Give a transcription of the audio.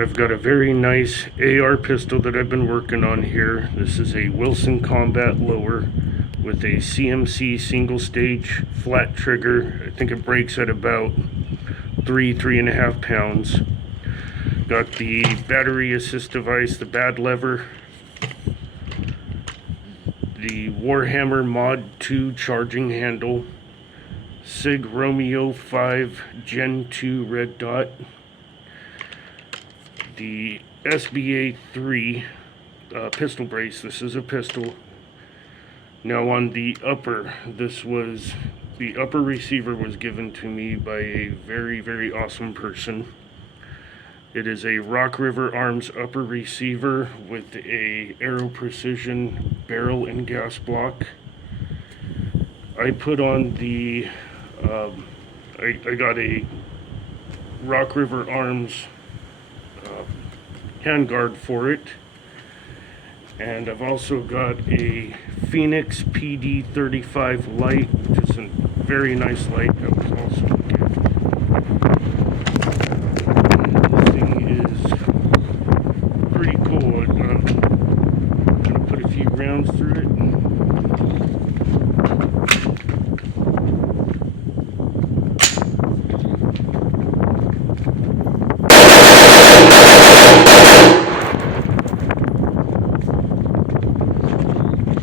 I've got a very nice AR pistol that I've been working on here. This is a Wilson Combat Lower with a CMC single stage flat trigger. I think it breaks at about 3.5 pounds. Got the battery assist device, the bad lever, the Warhammer Mod 2 charging handle, SIG Romeo 5 Gen 2 red dot, the SBA 3 pistol brace. This is a pistol. Now on the upper, the upper receiver was given to me by a very, very awesome person. It is a Rock River Arms upper receiver with a Aero Precision barrel and gas block. I put on the, I got a Rock River Arms handguard for it. And I've also got a Phoenix PD 35 light, which is a very nice light. That was also a gift. This thing is pretty cool. I'm gonna put a few rounds through it.